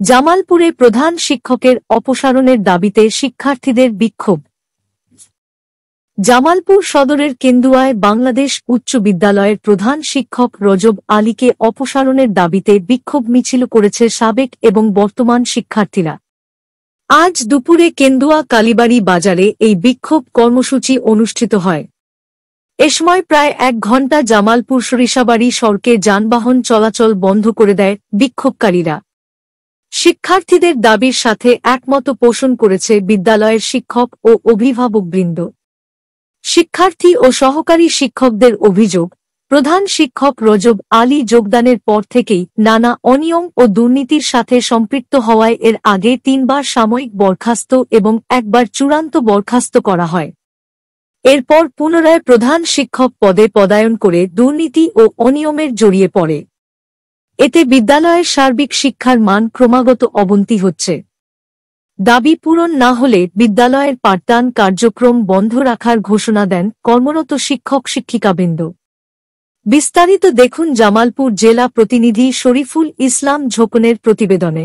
জামালপুরে প্রধান শিক্ষকের অপসারণের দাবিতে শিক্ষার্থীদের বিক্ষোভ। জামালপুর সদরের কেন্দুয়ায় বাংলাদেশ উচ্চ বিদ্যালয়ের প্রধান শিক্ষক রজব আলীকে অপসারণের দাবিতে বিক্ষোভ মিছিল করেছে সাবেক এবং বর্তমান শিক্ষার্থীরা। আজ দুপুরে কেন্দুয়া কালীবাড়ি বাজারে এই বিক্ষোভ কর্মসূচি অনুষ্ঠিত হয়। এ সময় প্রায় ১ ঘণ্টা জামালপুর সরিষাবাড়ি সড়কে যানবাহন চলাচল বন্ধ করে দেয় বিক্ষোভকারীরা। শিক্ষার্থীদের দাবির সাথে একমত পোষণ করেছে বিদ্যালয়ের শিক্ষক ও অভিভাবকবৃন্দ। শিক্ষার্থী ও সহকারী শিক্ষকদের অভিযোগ, প্রধান শিক্ষক রজব আলী যোগদানের পর থেকেই নানা অনিয়ম ও দুর্নীতির সাথে সম্পৃক্ত হওয়ায় এর আগে ৩ বার সাময়িক বরখাস্ত এবং একবার চূড়ান্ত বরখাস্ত করা হয়। এরপর পুনরায় প্রধান শিক্ষক পদে পদায়ন করে দুর্নীতি ও অনিয়মের জড়িয়ে পড়ে। এতে বিদ্যালয়ের সার্বিক শিক্ষার মান ক্রমাগত অবনতি হচ্ছে। দাবি পূরণ না হলে বিদ্যালয়ের পাঠদান কার্যক্রম বন্ধ রাখার ঘোষণা দেন কর্মরত শিক্ষক শিক্ষিকাবৃন্দ। বিস্তারিত দেখুন জামালপুর জেলা প্রতিনিধি শরীফুল ইসলাম ঝোকনের প্রতিবেদনে।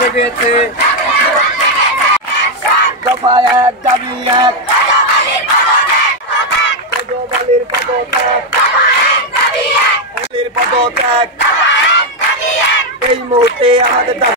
জেগেছে দফা এক দাবি এক, পদত্যাগ এই মুহূর্তে আমাদের দাবি।